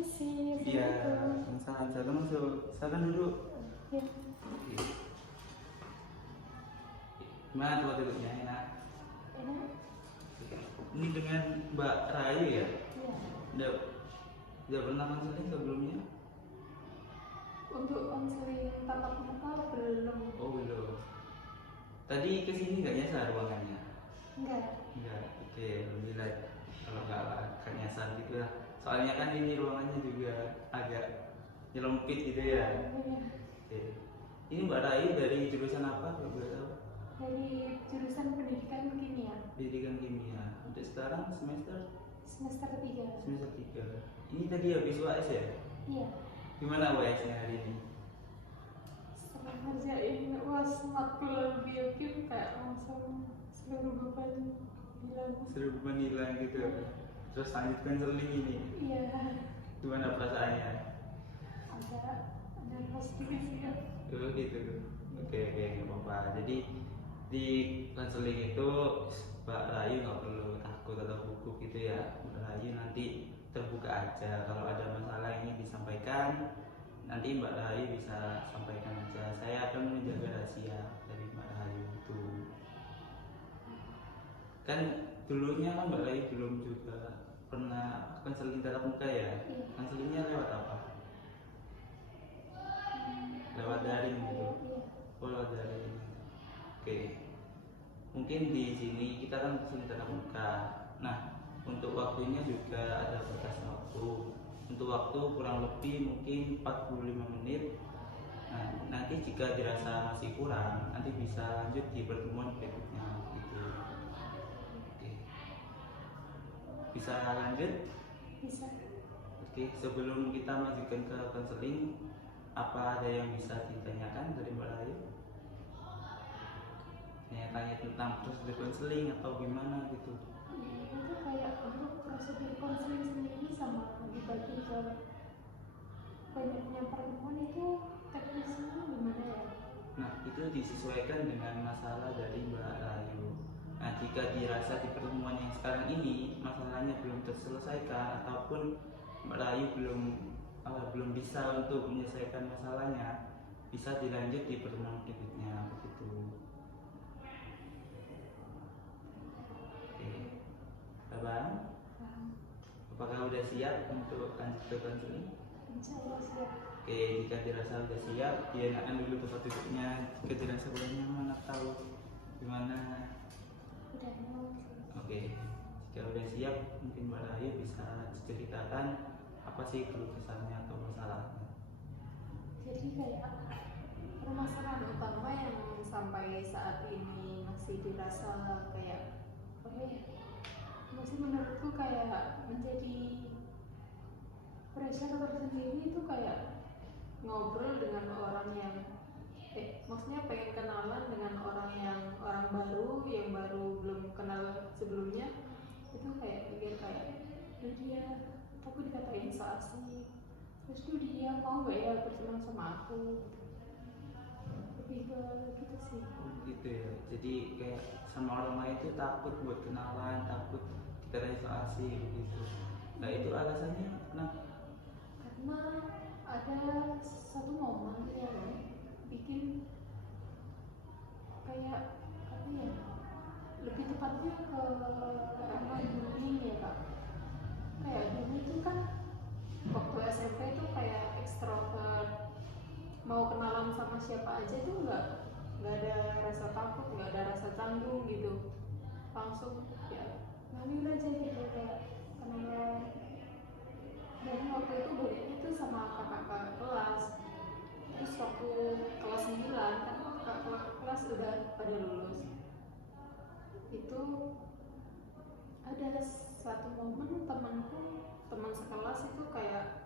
Permisi, Iya, Assalamualaikum. silakan masuk. Silakan duduk. Ya, Oke. Gimana tuh duduknya enak? enak? Ini dengan Mbak Rayu ya? Iya. Udah, udah pernah konseling sebelumnya? Untuk konseling tatap muka belum? Oh belum. Tadi kesini nggak nyasar ruangannya? Enggak. Enggak. Oke, alhamdulillah. Kalau nggak nyasar gitu lah. Soalnya kan ini ruangannya juga agak nyelempit gitu ya. Iya. Oke. Ini Mbak Rayu dari jurusan apa? Kalau boleh tahu? Dari jurusan pendidikan kimia, Pendidikan kimia. Untuk sekarang semester semester 3. semester 3. Ini tadi habis UAS ya? Iya. Gimana UAS-nya hari ini? Setelah ngerjain UAS matkul biokim kayak langsung seluruh beban hilang. Seru beban hilang gitu. Terus lanjut konseling ini. Iya. Gimana perasaannya? Ada rasa sih ya. Oh gitu. Oke, nggak apa-apa. Jadi di konseling itu Mbak Rayu nggak perlu takut atau gugup gitu ya. Mbak Rayu nanti terbuka aja. Kalau ada masalah ini disampaikan, nanti Mbak Rayu bisa sampaikan aja. Saya akan menjaga rahasia dari Mbak Rayu itu. Kan dulunya kan Mbak Rayu belum juga pernah konseling tatap muka ya. Iya. Konselingnya lewat apa? Lewat daring gitu. Iya. Oh, lewat daring. Oke. Mungkin di sini kita kan konseling tatap muka. Nah, untuk waktunya juga ada batas waktu. Untuk waktu kurang lebih mungkin 45 menit. Nah, nanti jika dirasa masih kurang, nanti bisa lanjut di pertemuan berikutnya gitu. Oke. Bisa lanjut? Bisa. Oke, sebelum kita lanjutkan ke konseling, apa ada yang bisa ditanyakan dari Mbak Rayu? Tanya tentang prosedur konseling atau gimana gitu? Itu kayak untuk prosedur konseling sendiri sama dibagi ke banyaknya pertemuan itu teknisnya gimana ya? Nah, itu disesuaikan dengan masalah dari Mbak Rayu. Nah, jika dirasa di pertemuan yang sekarang ini masalahnya belum terselesaikan ataupun Mbak Rayu belum bisa untuk menyelesaikan masalahnya, bisa dilanjut di pertemuan berikutnya begitu. Oke, Abang, apakah udah siap untuk lanjut ke konseling? Insya Allah siap. Oke, jika dirasa sudah siap, dienakan dulu tempat duduknya. Jika dirasa kurang nyaman atau gimana? Udah mau sih. Oke, jika udah siap, mungkin Mbak Rayu bisa ceritakan apa sih keluh kesahnya atau masalahnya. Jadi kayak permasalahan utama yang sampai saat ini masih dirasa kayak apa ya? Masih menurutku kayak menjadi pressure tersendiri itu kayak ngobrol dengan orang yang maksudnya pengen kenalan dengan orang baru yang baru belum kenal sebelumnya, itu kayak pikir kayak dia aku dikatain so asik, terus tuh dia mau gak ya berteman sama aku, lebih ke gitu sih. Gitu ya, jadi kayak sama orang lain itu takut buat kenalan, takut dikatain so asik gitu. Nah itu alasannya kenapa? Karena ada satu momen yang bikin kayak apa ya, lebih tepatnya ke ranah bullying ya kak. Kayak dulu itu kan waktu SMP itu kayak ekstrovert, mau kenalan sama siapa aja tuh nggak ada rasa takut, nggak ada rasa canggung gitu, langsung ya ngalir aja gitu kayak kenalan. Dan waktu itu bullying itu sama kakak kelas. Terus waktu kelas 9 kan kakak kelas udah pada lulus, itu ada satu momen teman sekelas itu kayak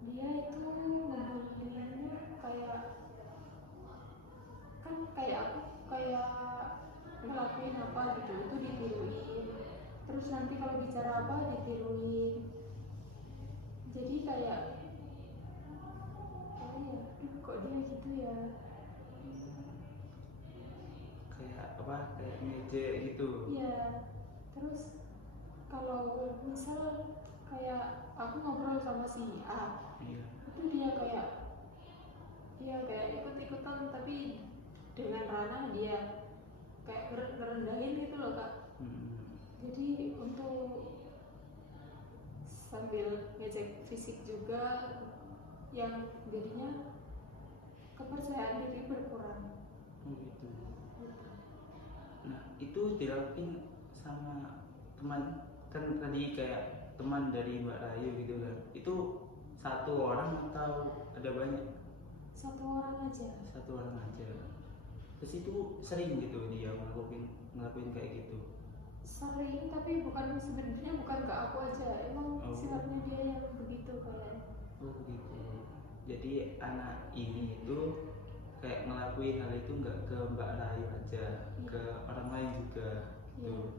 dia itu ngebullyingnya kayak kan kayak aku kayak ngelakuin apa gitu itu ditiruin, terus nanti kalau bicara apa ditiruin, jadi kayak oh ya kok dia gitu ya. Kayak apa? Kayak ngejek gitu. Iya, terus kalau misal kayak aku ngobrol sama si A, Iya. itu dia kayak ikut-ikutan tapi dengan ranah dia kayak ngerendahin gitu loh kak. Jadi untuk sambil ngecek fisik juga yang jadinya kepercayaan diri berkurang. Gitu. Nah itu dilakuin sama teman, kan tadi kayak teman dari Mbak Rayu gitu kan, itu satu orang atau ada banyak? Satu orang aja. Satu orang aja. Terus itu sering gitu dia ngelakuin kayak gitu? Sering, tapi sebenarnya bukan ke aku aja, emang sifatnya dia yang begitu kayak. Oh begitu. Jadi anak ini itu kayak ngelakuin hal itu nggak ke Mbak Rayu aja, ke orang lain juga gitu.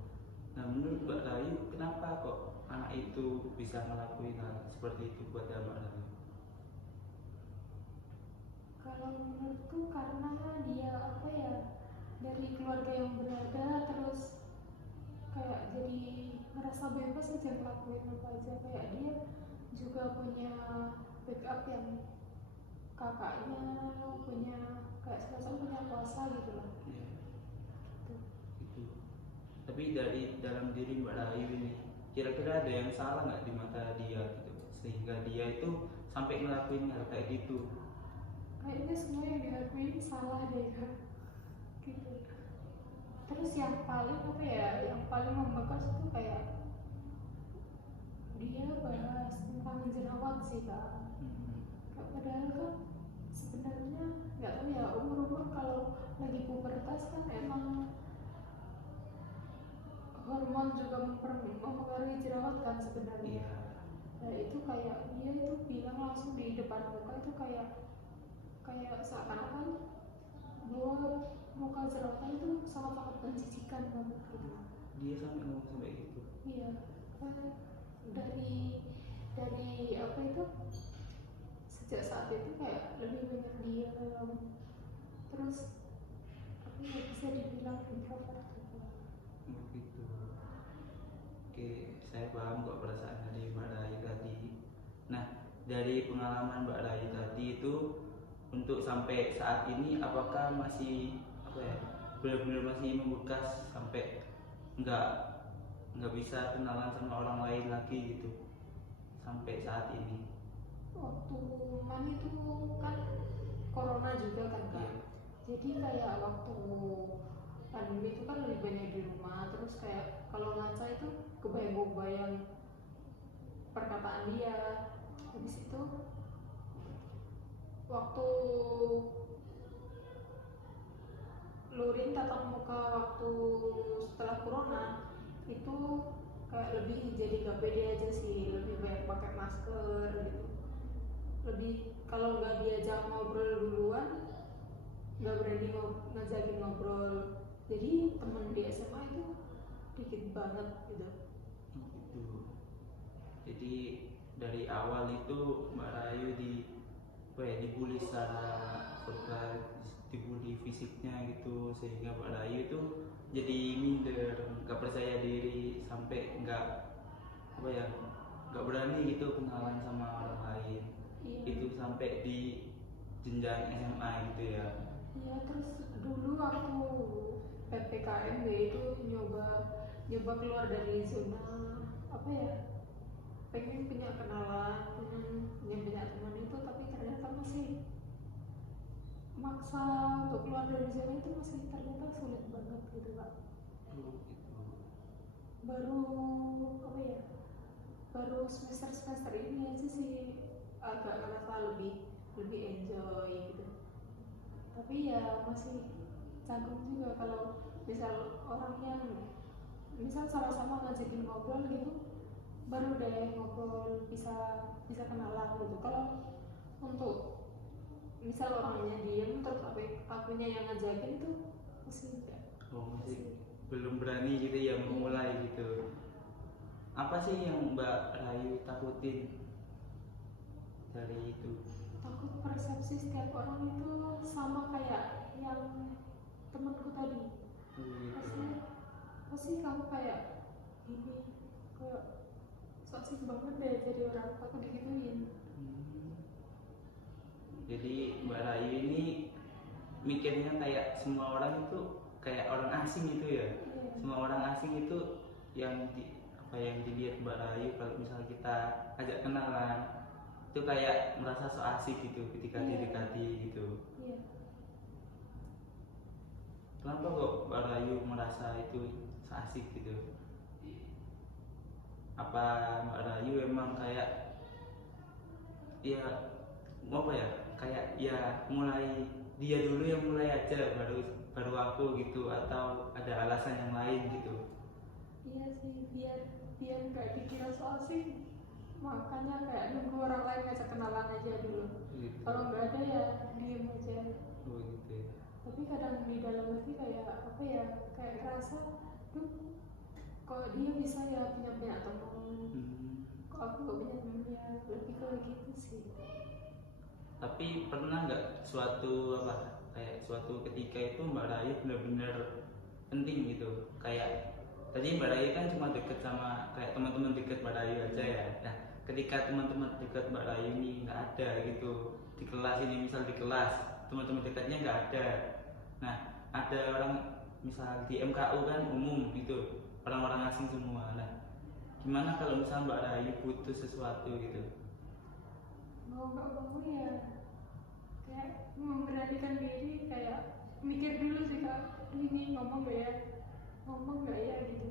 Nah menurut Mbak Rayu kenapa kok anak itu bisa ngelakuin hal seperti itu pada Mbak Rayu? Kalau menurutku karena dia apa ya, dari keluarga yang berada, terus kayak jadi ngerasa bebas aja ngelakuin apa aja. Kayak dia juga punya backup yang kakaknya, punya kayak semacam punya kuasa gitu lah. Ya, gitu. Tapi dari dalam diri Mbak Rayu ini kira-kira ada yang salah nggak di mata dia gitu, sehingga dia itu sampai ngelakuin hal kayak gitu? Kayaknya semua yang dilakuin salah deh kak, gitu. Terus yang paling apa ya, yang paling membekas itu kayak dia bahas tentang jerawat sih kak. Padahal kan sebenarnya nggak tahu ya, umur kalau lagi pubertas kan emang hormon juga mempengaruhi jerawat kan sebenarnya. Nah itu kayak dia itu bilang langsung di depan muka itu kayak seakan-akan bahwa muka jerawatan itu sangat-sangat menjijikan banget gitu. Dia sampai ngomong sampai gitu? Iya, dari apa itu, sejak saat itu kayak lebih banyak diam, terus apa ya, bisa dibilang introvert gitu. Gitu. Oke, saya paham kok perasaan dari Mbak Rayu tadi. Nah, dari pengalaman Mbak Rayu tadi itu untuk sampai saat ini apakah masih apa ya, benar-benar masih membekas sampai nggak bisa kenalan sama orang lain lagi gitu sampai saat ini? Waktu man itu kan corona juga kan kak. Jadi kayak waktu pandemi itu kan lebih banyak di rumah, terus kayak kalau ngaca itu kebayang-bayang perkataan dia. Habis itu waktu lurin tatap muka waktu setelah corona itu kayak lebih jadi gak pede aja sih, lebih banyak pakai masker gitu. Lebih kalau nggak diajak ngobrol duluan nggak berani ngajakin ngobrol. Jadi temen di SMA itu dikit banget gitu. Gitu. Jadi dari awal itu Mbak Rayu dibully secara verbal, dibully fisiknya gitu, sehingga Mbak Rayu itu jadi minder, nggak percaya diri, sampai nggak berani gitu kenalan sama orang lain. Itu sampai di jenjang SMA gitu ya? Iya, terus dulu aku PPKM itu nyoba keluar dari zona apa ya, pengen punya kenalan, punya teman itu, tapi ternyata masih maksa untuk keluar dari zona itu masih ternyata sulit banget gitu kak. Baru apa ya, baru semester ini aja sih agak ngerasa lebih enjoy gitu. Tapi ya masih canggung juga kalau misal orang yang misal sama-sama ngajakin ngobrol gitu, baru deh ngobrol bisa kenalan gitu. Kalau untuk misal orangnya diem terus akunya yang ngajakin itu masih enggak. Masih belum berani gitu ya memulai gitu. Apa sih yang Mbak Rayu takutin dari itu? Takut persepsi setiap orang itu sama kayak yang temanku tadi. Pasti kamu kayak gini, kayak so asik banget deh jadi orang aku digituin. Jadi Mbak Rayu ini mikirnya kayak semua orang itu kayak orang asing itu ya. Iya. Semua orang asing itu yang dilihat Mbak Rayu kalau misal kita ajak kenalan itu kayak merasa so asik gitu ketika Iya. didekati gitu. Iya. Kenapa kok Mbak Rayu merasa itu so asik gitu? Apa Mbak Rayu emang kayak ya apa ya, kayak ya mulai dia dulu yang mulai aja baru aku gitu, atau ada alasan yang lain gitu? Iya sih, biar nggak dikira so asik, makanya kayak nunggu orang lain ngajak kenalan aja dulu. Gitu. Kalau nggak ada ya diem aja. Oh gitu ya. Tapi kadang di dalam hati kayak apa ya, kayak ngerasa duh kok dia bisa ya punya banyak teman, kok aku gak punya temennya, lebih ke gitu sih. Tapi pernah nggak suatu ketika itu Mbak Rayu benar-benar penting gitu, kayak tadi Mbak Rayu kan cuma deket sama kayak teman-teman deket Mbak Rayu aja ya. Nah ketika teman-teman deket Mbak Rayu ini nggak ada gitu di kelas ini, misal di kelas teman-teman dekatnya nggak ada, nah ada orang misal di MKU kan umum gitu, orang-orang asing semua. Nah gimana kalau misal Mbak Rayu butuh sesuatu gitu? Mau nggak mau ya kayak memberanikan diri, kayak mikir dulu sih kak, ini ngomong gak ya gitu.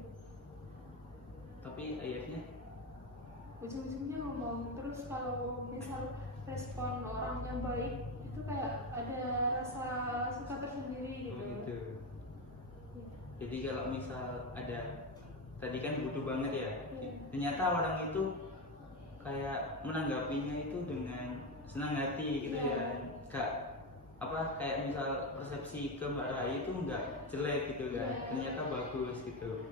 Tapi akhirnya Ujung-ujungnya ngomong. Terus kalau misal respon orang yang baik itu kayak ada rasa suka tersendiri gitu. gitu. Jadi kalau misal ada, tadi kan butuh banget ya, ternyata orang itu kayak menanggapinya itu dengan senang hati gitu ya, kayak misal persepsi ke Mbak Rayu itu enggak jelek gitu kan, ternyata bagus gitu.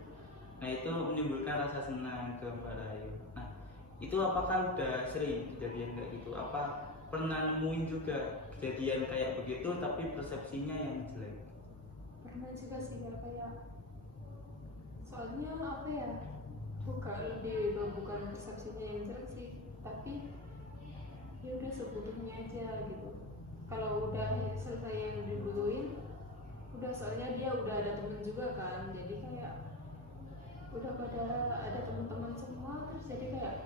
Nah itu menimbulkan rasa senang ke Mbak Rayu. Nah itu apakah udah sering kejadian kayak gitu? Apa pernah nemuin juga kejadian kayak begitu tapi persepsinya yang jelek? Pernah juga sih ya, kayak soalnya apa ya, bukan persepsinya yang jelek sih, tapi ya udah sebutuhnya aja gitu. Kalau udah selesai yang dibutuhin udah, soalnya dia udah ada temen juga kan, jadi kayak udah pada ada teman-teman semua, terus jadi kayak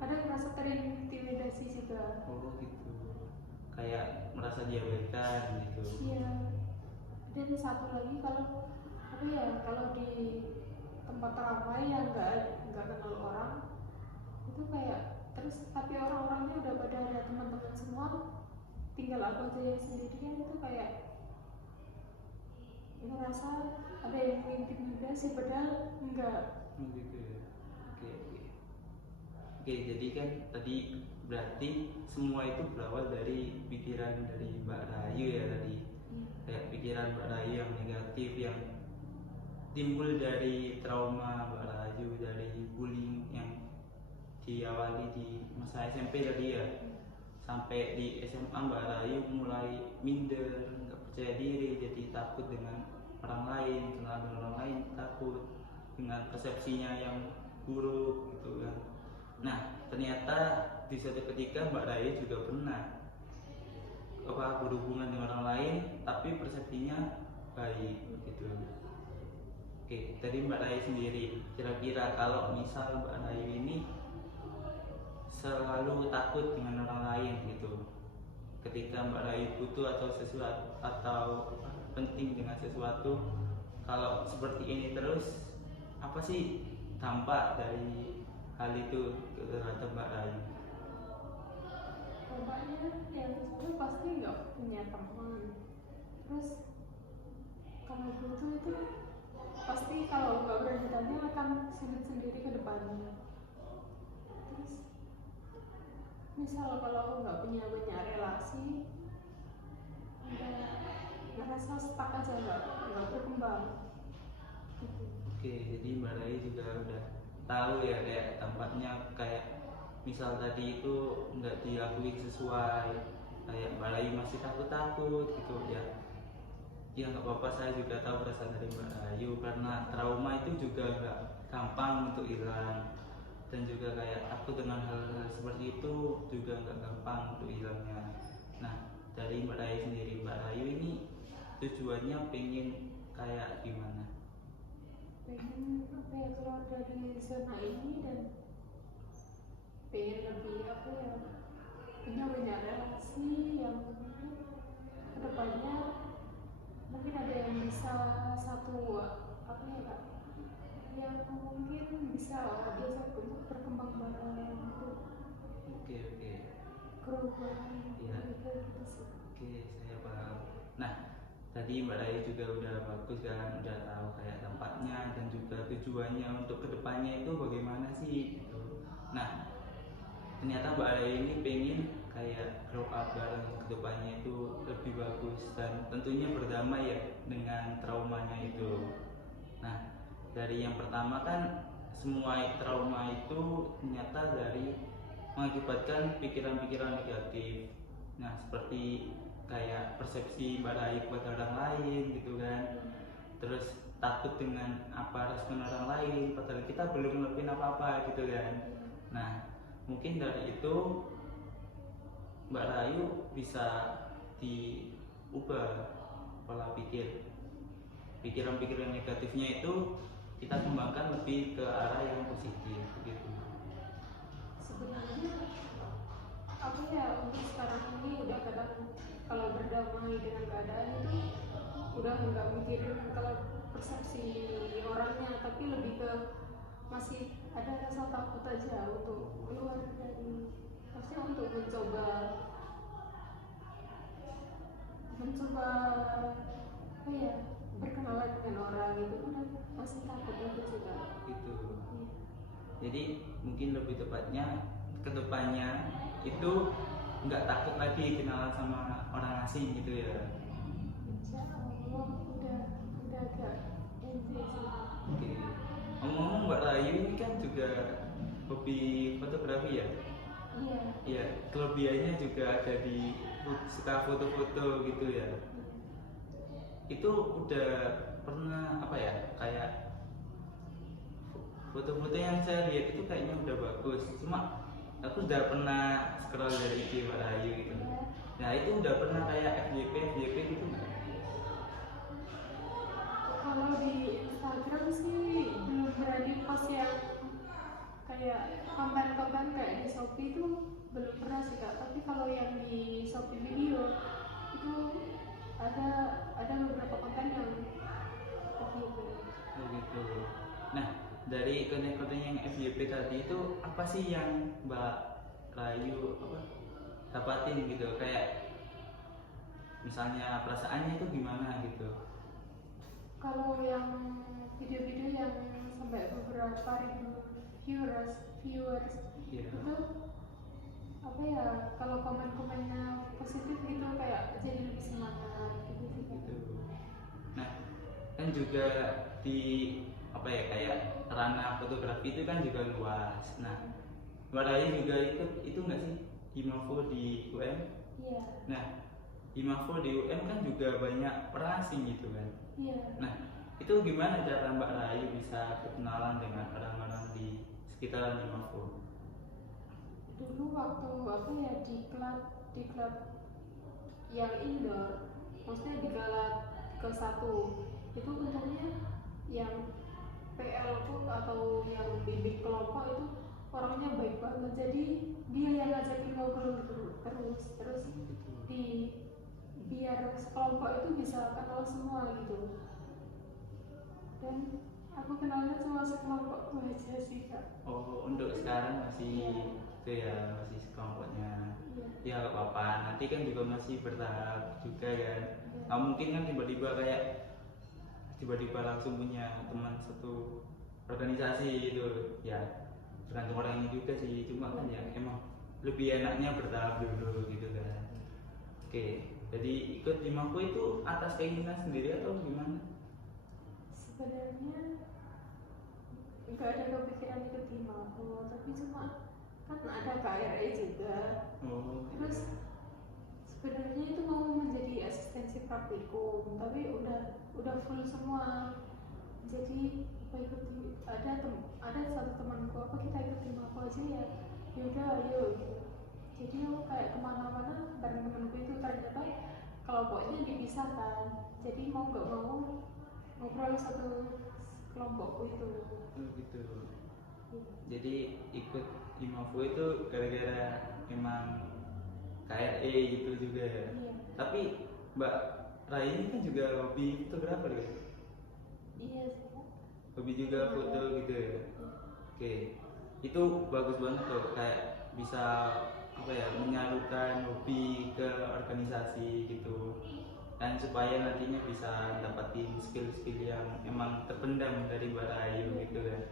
kadang merasa terintimidasi juga. Oh gitu, kayak merasa diabaikan gitu. Iya. Dan satu lagi, kalau apa ya, kalau di tempat ramai yang nggak kenal orang itu kayak, terus tapi orang-orangnya udah pada ada teman-teman semua, tinggal aku aja yang sendirian, itu kayak ngerasa ada yang mengintimidasi padahal enggak. Gitu ya. Oke, jadi kan tadi berarti semua itu berawal dari pikiran dari Mbak Rayu ya tadi. Kayak pikiran Mbak Rayu yang negatif, yang timbul dari trauma Mbak Rayu, dari bullying yang diawali di masa SMP tadi ya. Sampai di SMA Mbak Rayu mulai minder, nggak percaya diri, jadi takut dengan orang lain, kenal dengan orang lain takut, dengan persepsinya yang buruk gitu kan. Nah ternyata di suatu ketika Mbak Rayu juga pernah berhubungan dengan orang lain tapi persepsinya baik gitu. Oke, tadi Mbak Rayu sendiri, kira-kira kalau misal Mbak Rayu ini selalu takut dengan orang lain gitu, ketika Mbak Rayu butuh atau sesuatu atau penting dengan sesuatu, kalau seperti ini terus, apa sih dampak dari hal itu terhadap Mbak Rayu? Dampaknya yang satu pasti nggak punya teman. Terus kalau butuh itu pasti kalau nggak berani tanya akan sulit sendiri ke depannya. Terus misal kalau nggak punya banyak relasi, udah ngerasa stuck aja, nggak berkembang gitu. Oke, jadi Mbak Rayu juga udah tahu ya kayak tampaknya kayak misal tadi itu nggak dilakuin sesuai, kayak Mbak Rayu masih takut-takut gitu ya. Ya nggak apa-apa, saya juga tahu perasaan dari Mbak Rayu, karena trauma itu juga nggak gampang untuk hilang. dan juga kayak takut dengan hal-hal seperti itu juga nggak gampang untuk hilangnya. Nah, dari Mbak Rayu sendiri, Mbak Rayu ini tujuannya pengen kayak gimana? Pengen apa ya, keluar dari zona ini dan pengen lebih apa ya, punya banyak relasi yang mungkin kedepannya mungkin ada yang bisa satu apa ya Kak, yang mungkin bisa diajak untuk berkembang bareng gitu, Oke, oke. grow bareng Iya. gitu gitu sih. Oke, saya paham. Nah, tadi Mbak Rayu juga udah bagus kan, udah tahu kayak tempatnya dan juga tujuannya untuk kedepannya itu bagaimana sih gitu. Nah, ternyata Mbak Rayu ini pengen kayak grow up bareng kedepannya itu lebih bagus dan tentunya berdamai ya dengan traumanya itu. Nah, dari yang pertama kan semua trauma itu ternyata dari mengakibatkan pikiran-pikiran negatif. Nah, seperti kayak persepsi Mbak Rayu kepada orang lain gitu kan. Terus takut dengan apa respon orang lain padahal kita belum ngelakuin apa-apa gitu kan. Nah, mungkin dari itu Mbak Rayu bisa diubah pola pikir. Pikiran-pikiran negatifnya itu kita kembangkan lebih ke arah yang positif gitu. Sebenarnya apa ya, untuk sekarang ini udah kadang kalau berdamai dengan keadaan itu udah nggak mikirin kalau persepsi orangnya, tapi lebih ke masih ada rasa takut aja untuk keluar dari, maksudnya untuk mencoba apa ya, berkenalan dengan orang itu udah masih takut itu juga Gitu. iya. Jadi mungkin lebih tepatnya kedepannya itu nggak takut lagi kenalan sama orang asing gitu ya. Insya Allah udah agak enjoy sih. Oke. Ngomong-ngomong Mbak Rayu ini kan juga hobi fotografi ya. Iya. Iya, kelebihannya juga ada di suka foto-foto gitu ya. Itu udah pernah apa ya, kayak foto-foto yang saya lihat itu kayaknya udah bagus, cuma aku udah pernah scroll dari IG Mbak Rayu gitu. Nah, itu udah pernah kayak FYP gitu nggak? Kalau di Instagram sih belum berani post yang kayak konten-konten kayak di Shopee itu belum pernah sih Kak. Tapi kalau yang di Shopee video itu ada beberapa konten yang FYP. Oh gitu. Nah, dari konten-konten yang FYP tadi itu apa sih yang Mbak Rayu dapatin gitu, kayak misalnya perasaannya itu gimana gitu? Kalau yang video-video yang sampai beberapa ribu viewers Iya. itu apa ya, kalau komen-komennya positif gitu kayak jadi lebih semangat gitu. Nah, kan juga di apa ya, kayak ranah fotografi itu kan juga luas. Nah, Mbak Rayu juga ikut itu nggak sih Himafo di UM? Iya. Nah, Himafo di UM kan juga banyak orang asing gitu kan. Iya. Nah, itu gimana cara Mbak Rayu bisa kenalan dengan orang-orang di sekitaran Himafo? Dulu waktu apa ya, di klub yang indoor, maksudnya di kelas ke satu itu untungnya yang PL tuh atau yang bimbing kelompok itu orangnya baik banget, jadi dia yang ngajakin ngobrol terus di biar sekelompok itu bisa kenal semua gitu, dan aku kenalnya cuma sekelompokku aja sih Kak. Oh, untuk sekarang masih itu ya, masih sekelompoknya. Iya. Ya gak apa-apa, nanti kan juga masih bertahap juga kan. Iya. Nggak mungkin kan tiba-tiba langsung punya teman satu organisasi gitu ya, tergantung orangnya juga sih, cuma kan ya emang lebih enaknya bertahap dulu gitu kan. Oke, jadi ikut di Mako itu atas keinginan sendiri atau gimana? Sebenarnya nggak ada kepikiran ikut di Mako, tapi cuma kan ada KRE juga. Oh, Terus sebenarnya itu mau menjadi asistensi praktikum, tapi udah full semua. Jadi apa ada satu temanku, apa kita ikut tim aku aja ya, yaudah ayo gitu. Jadi aku kayak kemana-mana bareng temanku itu, ternyata kelompoknya dipisahkan, jadi mau nggak mau ngobrol satu kelompokku itu. gitu. Jadi ikut IMAFO itu gara-gara emang KRE gitu juga ya. Iya. Tapi Mbak Rai ini kan juga hobi fotografer ya? Iya sih. Hobi juga foto gitu ya? Oke, itu bagus banget tuh, kayak bisa apa ya, menyalurkan hobi ke organisasi gitu, dan supaya nantinya bisa dapatin skill-skill yang emang terpendam dari Mbak Rayu gitu kan.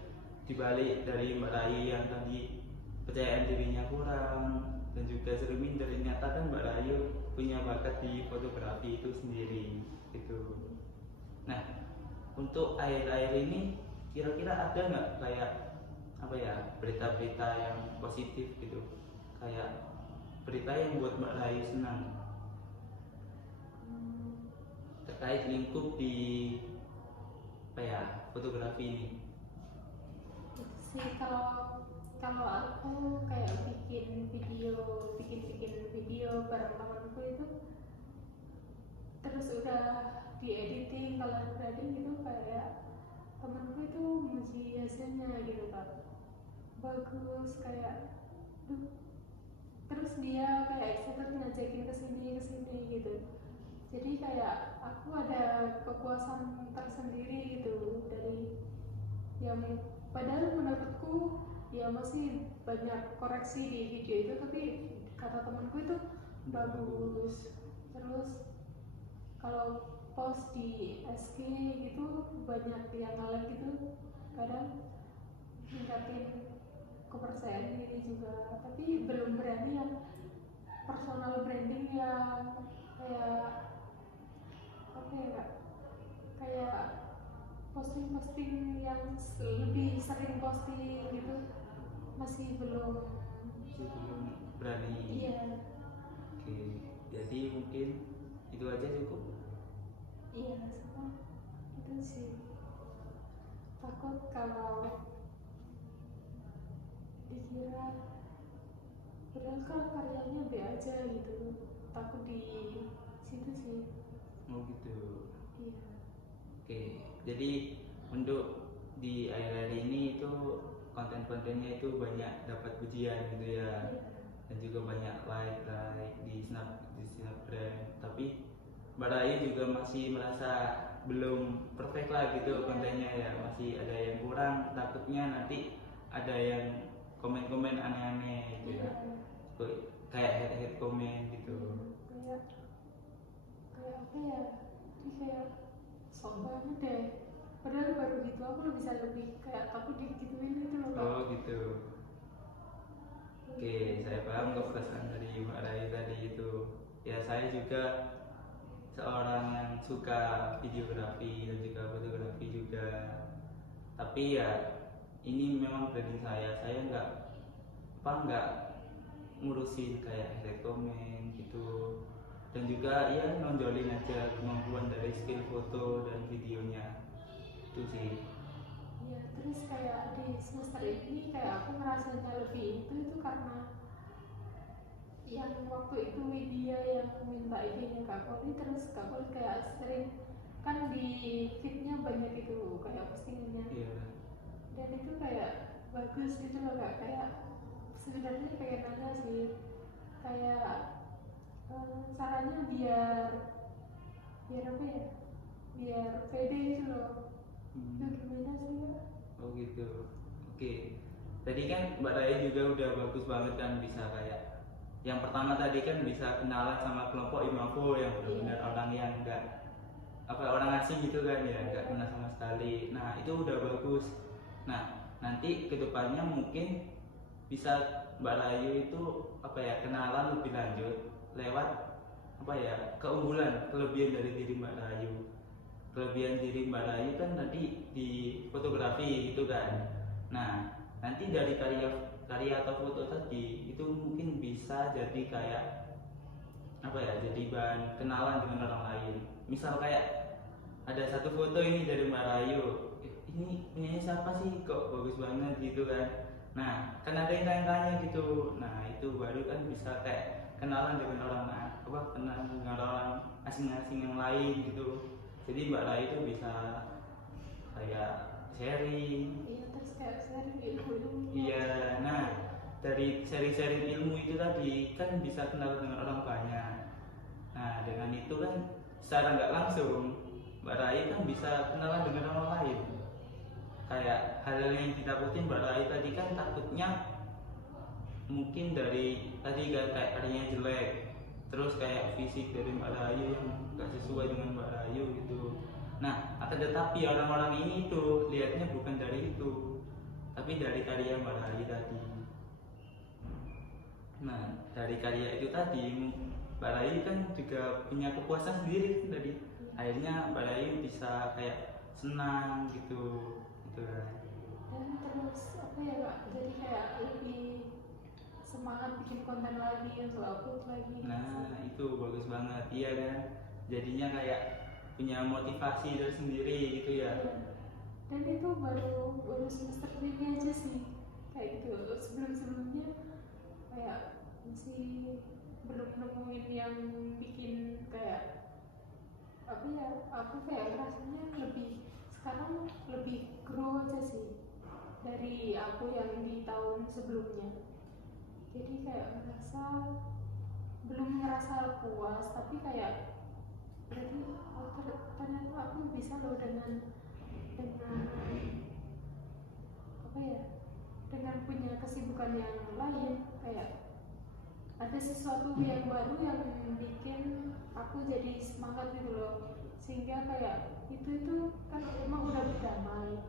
Dibalik dari Mbak Rayu yang tadi kepercayaan dirinya kurang dan juga sering minder, ternyata kan Mbak Rayu punya bakat di fotografi itu sendiri gitu. Nah, untuk akhir-akhir ini kira-kira ada nggak kayak apa ya, berita-berita yang positif gitu, kayak berita yang buat Mbak Rayu senang terkait lingkup di apa ya, fotografi ini? Itu sih, kalau aku kayak bikin video bareng temanku itu, terus udah diediting, kalau grading gitu, kayak temanku itu muji hasilnya gitu kan, bagus, kayak duh, terus dia kayak excited ngajakin kesini gitu. Jadi kayak aku ada kepuasan tersendiri gitu dari yang, padahal menurutku ya masih banyak koreksi di video itu, tapi kata temanku itu bagus. Terus kalau post di SG gitu banyak yang nge-like gitu, kadang ningkatin kepercayaan diri juga, tapi belum berani yang personal branding yang kayak apa ya, kayak posting yang lebih sering posting gitu, masih belum Berani. iya. Oke, jadi mungkin itu aja cukup. Iya, sama itu sih, takut kalau dikira padahal kan karyanya B aja gitu, takut di situ sih. Oh gitu. Iya. Oke, jadi untuk di akhir-akhir ini itu konten-kontennya itu banyak dapat pujian gitu ya, dan juga banyak like di Snapgram. Tapi Mbak Rayu juga masih merasa belum perfect lah gitu kontennya ya, masih ada yang kurang, takutnya nanti ada yang komen-komen aneh-aneh gitu ya, kayak head komen gitu. Kayak apa ya, ini kayak sok banget deh, padahal baru gitu aku bisa lebih kayak takut digituin gitu loh Kak. Oh gitu. Oke, saya paham kok perasaan dari Mbak Rayu tadi itu. Ya saya juga seorang yang suka videografi dan juga fotografi juga. Tapi ya ini memang branding saya nggak ngurusin kayak rekomen gitu, dan juga ya nonjolin aja kemampuan dari skill foto dan videonya itu sih. Iya, terus kayak di semester ini kayak aku ngerasanya lebih itu karena yang waktu itu Widya yang minta idenya Kak Koli, terus Kak Koli kayak sering kan di feednya banyak itu kayak postingannya. Iya. Dan itu kayak bagus gitu loh Kak, kayak sebenarnya pengen nanya sih, kayak caranya biar apa ya, biar pede gitu loh. Itu gimana sih Kak? Oh gitu. Oke. Tadi kan Mbak Raya juga udah bagus banget kan, bisa kayak yang pertama tadi kan bisa kenalan sama kelompok IMAFO yang benar-benar orang yang enggak orang asing gitu kan ya, nggak kenal sama sekali. Nah itu udah bagus. Nah nanti kedepannya mungkin bisa Mbak Rayu itu kenalan lebih lanjut lewat keunggulan, kelebihan dari diri Mbak Rayu. Kelebihan diri Mbak Rayu kan tadi di fotografi gitu kan. Nah nanti dari karya atau foto tadi itu mungkin bisa jadi kayak jadi bahan kenalan dengan orang lain. Misal kayak ada satu foto ini dari Mbak Rayu, ini punyanya siapa sih kok bagus banget gitu kan. Nah kan ada yang tanya-tanya gitu, nah itu baru kan bisa kayak kenalan dengan orang kenalan dengan orang asing-asing yang lain gitu. Jadi Mbak Rai itu bisa kayak sharing. Iya, terus kayak sharing ilmu-ilmu. Iya, nah dari sharing-sharing ilmu itu tadi kan bisa kenal dengan orang banyak. Nah dengan itu kan secara nggak langsung Mbak Rai kan bisa kenalan dengan orang lain. Kayak hal-hal yang ditakutin Mbak Rai tadi kan takutnya mungkin dari tadi kan kayak karyanya jelek, terus kayak fisik dari Mbak Rayu yang nggak sesuai dengan Mbak Rayu gitu. Nah akan tetapi orang-orang ini tuh lihatnya bukan dari itu, tapi dari karya Mbak Rayu tadi. Nah dari karya itu tadi Mbak Rayu kan juga punya kepuasan sendiri tadi. Akhirnya Mbak Rayu bisa kayak senang gitu kan. Dan terus apa ya Kak, jadi kayak lebih semangat bikin konten lagi untuk upload lagi. Nah itu bagus banget, iya kan. Jadinya kayak punya motivasi tersendiri gitu ya. Iya. Dan itu baru semester 3 aja sih kayak gitu. Sebelumnya kayak masih belum nemuin yang bikin kayak apa ya, aku kayak rasanya sekarang lebih grow aja sih dari aku yang di tahun sebelumnya. Jadi kayak belum ngerasa puas, tapi kayak berarti ternyata aku bisa loh dengan apa ya, dengan punya kesibukan yang lain, kayak ada sesuatu yang baru yang bikin aku jadi semangat gitu loh. Sehingga kayak itu kan emang udah berdamai,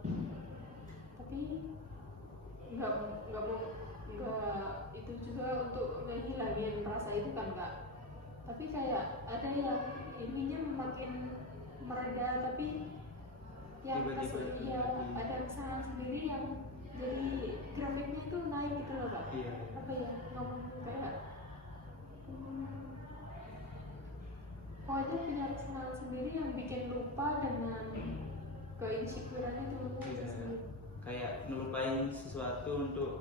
tapi nggak itu juga untuk ngehilangin rasa itu kan Kak. Tapi kayak ada yang ininya makin mereda, tapi yang Tiba-tiba ada kesalahan sendiri yang jadi grafiknya itu naik gitu loh Kak. Iya. Apa ya, ngomong kayak pokoknya punya kesalahan sendiri yang bikin lupa dengan keinsecurean itu Iya. sendiri. Kayak ngelupain sesuatu untuk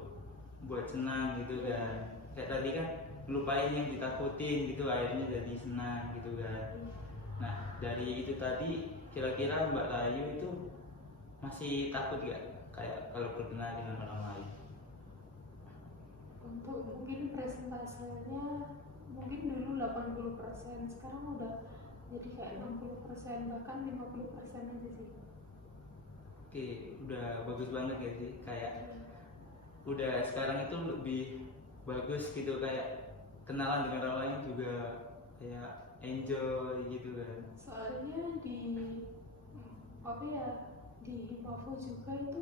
buat senang gitu kan. Kayak tadi kan ngelupain yang ditakutin gitu, akhirnya jadi senang gitu kan. Nah dari itu tadi kira-kira Mbak Rayu itu masih takut gak kayak kalau berkenaan dengan orang lain? Untuk mungkin presentasinya mungkin dulu 80%, sekarang udah jadi kayak 60%, bahkan 50% aja sih. Oke, udah bagus banget ya sih, kayak udah sekarang itu lebih bagus gitu, kayak kenalan dengan orang lain juga kayak enjoy gitu kan. Soalnya di apa ya, di Hipavo juga itu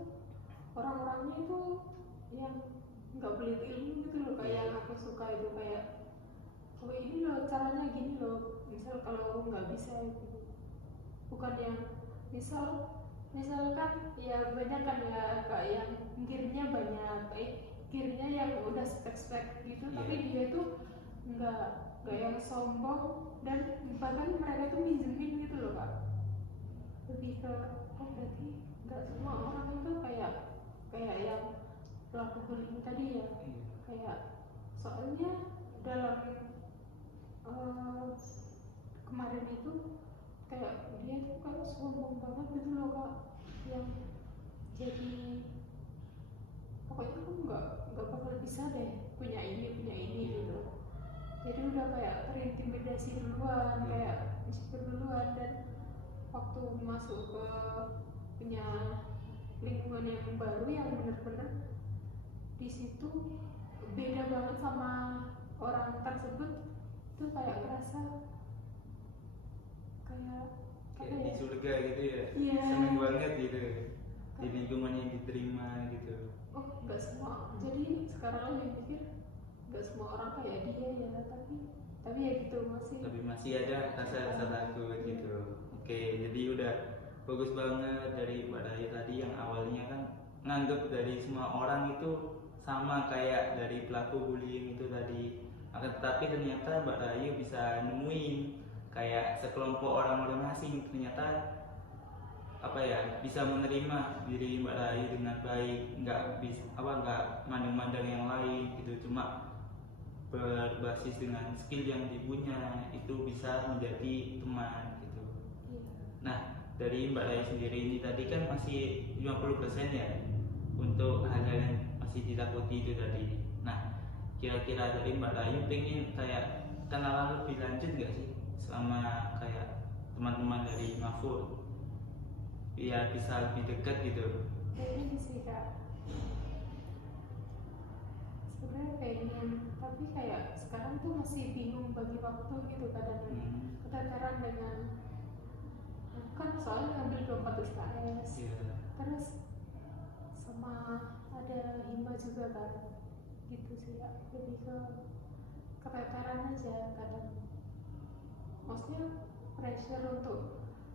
orang-orangnya itu yang nggak pelit ilmu gitu loh, kayak yang aku suka itu kayak oh ini loh caranya gini loh, misal kalau nggak bisa gitu, bukan yang misalkan ya banyak kan ya kayak yang gearnya banyak, gearnya yang udah spek-spek gitu, tapi dia tuh nggak yang sombong, dan bahkan mereka tuh minjemin gitu loh Kak. Lebih ke oh berarti nggak semua orang itu kayak yang pelaku bullying tadi ya. Kayak soalnya dalam kemarin itu kayak dia tuh kayak sombong banget gitu loh Kak, yang jadi pokoknya aku nggak bakal bisa deh punya ini gitu. Jadi udah kayak terintimidasi duluan, kayak insecure duluan, dan waktu masuk ke punya lingkungan yang baru yang bener-bener di situ beda banget sama orang tersebut, itu kayak ngerasa kayak di surga gitu ya. Iya. Seneng banget gitu di lingkungan yang diterima gitu. Oh nggak semua, jadi sekarang lebih mikir nggak semua orang kayak dia ya, tapi ya gitu masih ada rasa takut gitu. Oke, jadi udah bagus banget dari Mbak Rayu tadi, yang awalnya kan nganggep dari semua orang itu sama kayak dari pelaku bullying itu tadi. Akan tetapi ternyata Mbak Rayu bisa nemuin kayak sekelompok orang-orang asing ternyata apa ya, bisa menerima diri Mbak Rayu dengan baik, nggak mandang-mandang yang lain gitu, cuma berbasis dengan skill yang dipunya itu bisa menjadi teman gitu. Nah, dari Mbak Rayu sendiri ini tadi kan masih 50% ya untuk hal-hal yang masih ditakuti itu tadi. Nah, kira-kira dari Mbak Rayu pengen kayak kenalan lebih lanjut nggak sih sama kayak teman-teman dari Mafur biar bisa lebih dekat gitu? Kayaknya sih kak, sebenarnya pengen, tapi kayak sekarang tuh masih bingung bagi waktu gitu kadang. Keteteran dengan kan soalnya ngambil 24 UKS, terus sama ada hima juga kan, gitu sih ya, lebih ke keteteran aja kadang. Maksudnya pressure untuk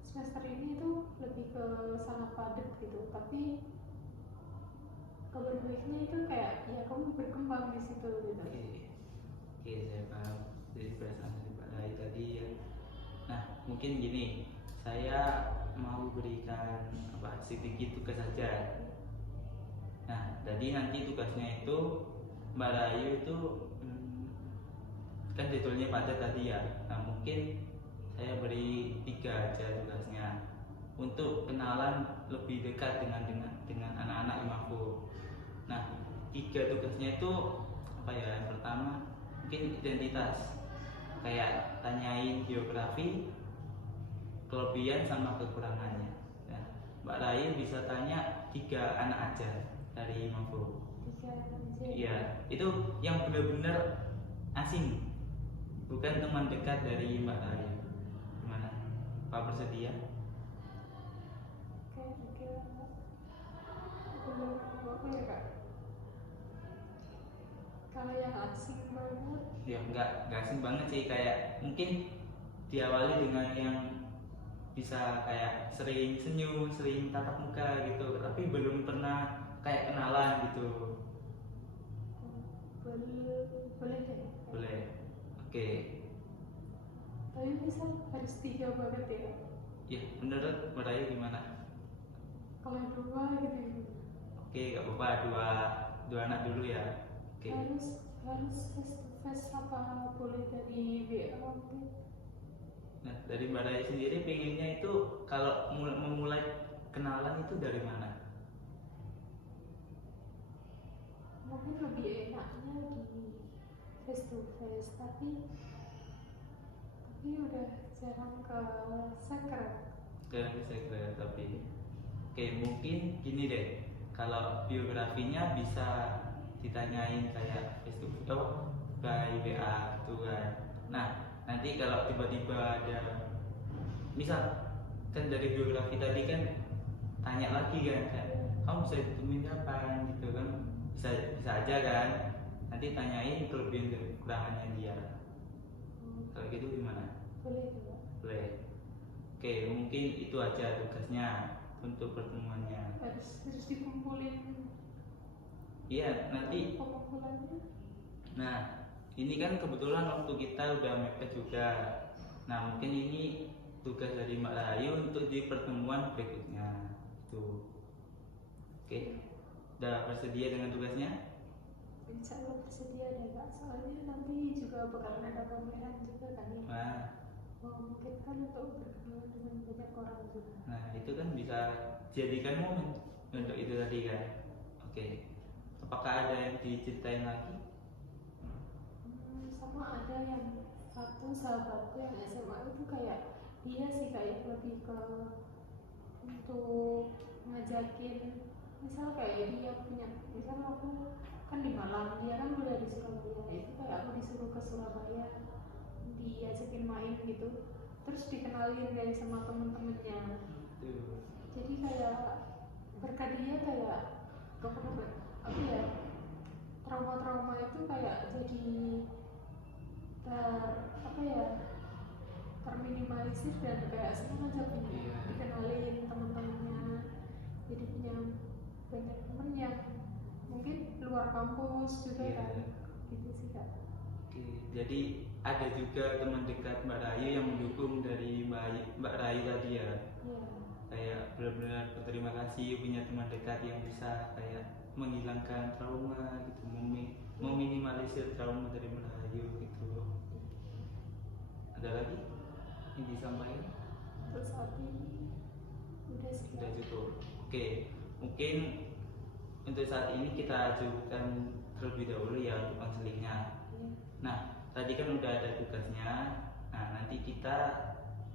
semester ini tuh lebih ke sangat padat gitu, tapi kabar baiknya itu kayak ya kamu berkembang di situ gitu. Oke, saya paham dari perasaan dari Mbak Rai tadi ya. Nah, mungkin gini, saya mau berikan sedikit tugas saja. Nah, jadi nanti tugasnya itu Mbak Rayu itu kan judulnya padat tadi ya. Nah, mungkin saya beri 3 aja tugasnya untuk kenalan lebih dekat dengan anak-anak Imamku. Nah, 3 tugasnya itu apa ya? Yang pertama mungkin identitas, kayak tanyain biografi, kelebihan sama kekurangannya. Nah, Mbak Rayu bisa tanya 3 anak aja dari Imamku. 3 aja. Iya, itu yang benar-benar asing, bukan teman dekat dari Mbak Rayu. Gimana? Pak bersedia? Oke. Apa ya kak? Kalau yang asing banget? Ya nggak asing banget sih, kayak mungkin diawali dengan yang bisa kayak sering senyum, sering tatap muka gitu, tapi belum pernah kayak kenalan gitu. Boleh deh. Boleh. Oke. Tapi misal harus 3 banget ya? Ya, menurut Mbak Rayu gimana? Kalau 2 gitu. Oke, nggak apa-apa, dua anak dulu ya. Oke. Harus face to face apa boleh dari WA mungkin? Nah, dari Mbak Rayu sendiri pengennya itu kalau memulai kenalan itu dari mana? Mungkin lebih enaknya di face to face, tapi udah jarang ke secret. Tapi oke, mungkin gini deh, kalau biografinya bisa ditanyain kayak face to face by WA gitu kan. Nah, nanti kalau tiba-tiba ada, misal kan dari biografi tadi kan tanya lagi kan, kayak kamu bisa ditemuin kapan gitu kan, bisa aja kan, nanti tanyain kelebihan dan kekurangannya dia. Kalau gitu gimana? Boleh. Oke, mungkin itu aja tugasnya untuk pertemuannya. Harus dikumpulin. Iya, nanti. Pengumpulannya. Nah, ini kan kebetulan waktu kita udah mepet juga. Nah, mungkin ini tugas dari Mbak Rayu untuk di pertemuan berikutnya. Itu. Oke. Udah bersedia dengan tugasnya? Insya Allah bersedia deh kak. Soalnya nanti juga bakalan ada pameran juga kan ya. Nah, mungkin kan untuk berkenalan dengan banyak orang juga. Nah, itu kan bisa jadikan momen untuk itu tadi kan. Oke. Apakah ada yang diceritain lagi? Sama ada yang satu sahabatku yang SMA itu kayak dia sih kayak lebih ke untuk ngajakin, misal kayak dia punya, misal aku kan di Malang, dia kan udah di Surabaya, itu kayak aku disuruh ke Surabaya diajakin main gitu, terus dikenalin dari sama temen-temennya. Jadi kayak berkat dia kayak gak pernah apa ya, trauma-trauma itu kayak jadi terminimalisir dan kayak senang aja punya dikenalin teman-temannya, jadi punya banyak teman yang mungkin luar kampus juga kan, gitu sih kak. Oke, jadi ada juga teman dekat Mbak Rayu yang mendukung dari Mbak Rayu tadi ya. Iya. kayak benar-benar berterima kasih punya teman dekat yang bisa kayak menghilangkan trauma gitu, meminimalisir trauma dari merayu gitu. Ada lagi yang disampaikan? Untuk saat ini udah Sudah sekian. cukup. Oke, mungkin untuk saat ini kita ajukan terlebih dahulu ya untuk konselingnya. Ya. Nah, tadi kan udah ada tugasnya. Nah, nanti kita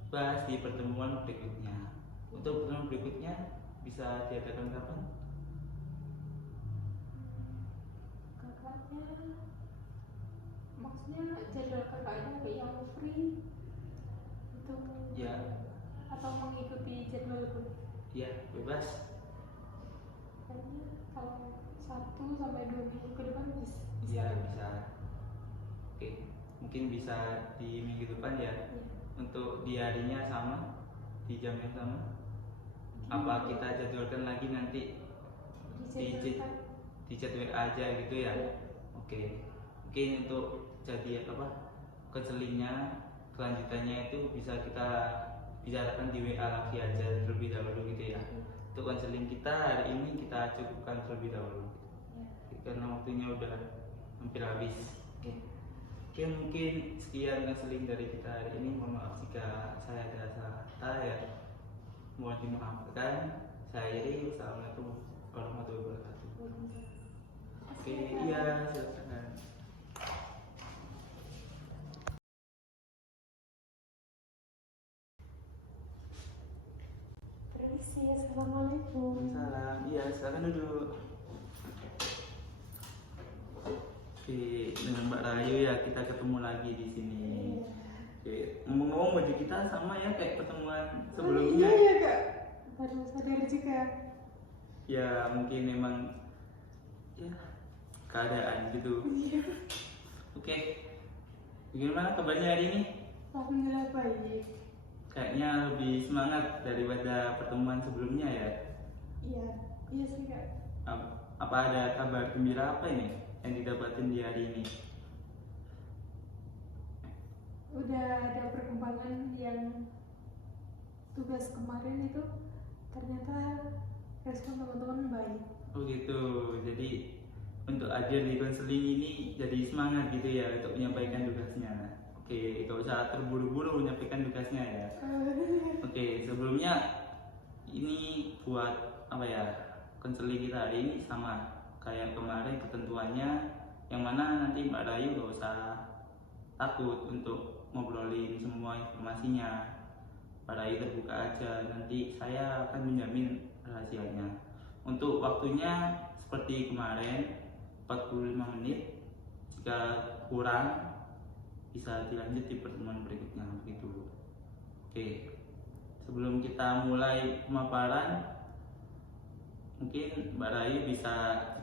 bahas di pertemuan berikutnya. Untuk pertemuan berikutnya bisa diadakan kapan? Kakaknya, maksudnya jadwal kakaknya yang free itu Ya, atau mengikuti jadwalku? ya bebas. Kayaknya kalau 1 sampai 2 minggu ke depan bisa. Ya bisa. Oke, mungkin bisa di minggu depan ya. Iya. Untuk di harinya sama, di jam yang sama. Apa kita jadwalkan lagi nanti Dijadwalkan. di chat WA aja gitu ya? Iya. Oke, mungkin untuk jadi apa konselingnya kelanjutannya itu bisa kita bicarakan di WA lagi aja terlebih dahulu gitu ya. Untuk konseling kita hari ini kita cukupkan terlebih dahulu karena waktunya udah hampir habis. Oke, mungkin sekian konseling dari kita hari ini. Mohon maaf jika saya ada salah kata ya, mohon dimaafkan. Saya Iri, wassalamualaikum warahmatullahi wabarakatuh. Oke, iya silakan. Permisi, assalamualaikum. Salam, iya silakan duduk. Oke, dengan Mbak Rayu ya kita ketemu lagi di sini. Oke, ngomong-ngomong baju kita sama ya kayak pertemuan sebelumnya. Iya ya kak, baru sadar juga. Ya mungkin memang ya keadaan gitu. Iya. Oke, bagaimana kabarnya hari ini? Alhamdulillah baik. Kayaknya lebih semangat daripada pertemuan sebelumnya ya. Iya, iya sih kak. Apa ada kabar gembira apa ini yang didapatin di hari ini? Udah ada perkembangan yang tugas kemarin itu ternyata respon teman-teman baik. Oh gitu, jadi untuk ajar di konseling ini jadi semangat gitu ya untuk menyampaikan tugasnya. Oke, gak usah terburu-buru menyampaikan tugasnya ya. Oke, sebelumnya ini buat apa ya, konseling kita hari ini sama kayak kemarin ketentuannya, yang mana nanti Mbak Rayu gak usah takut untuk ngobrolin semua informasinya. Mbak Rayu terbuka aja, nanti saya akan menjamin rahasianya. Untuk waktunya seperti kemarin 45 menit, jika kurang bisa dilanjut di pertemuan berikutnya begitu. Oke, sebelum kita mulai pemaparan, mungkin Mbak Rayu bisa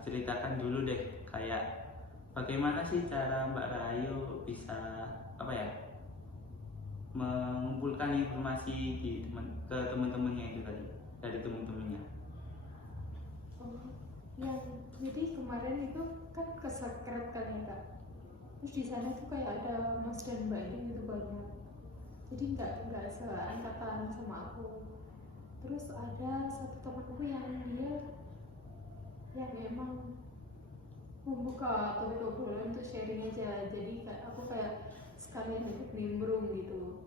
diceritakan dulu deh kayak bagaimana sih cara Mbak Rayu bisa apa ya mengumpulkan informasi ke teman-temannya itu tadi, dari teman-temannya. Jadi kemarin itu kan ke secret kan ya kak. Terus di sana tuh kayak ada mas dan mbaknya gitu banyak. Jadi nggak seangkatan sama aku. Terus ada satu temanku yang dia yang emang membuka topik obrolan untuk sharing aja. Jadi aku kayak sekalian ikut nimbrung gitu.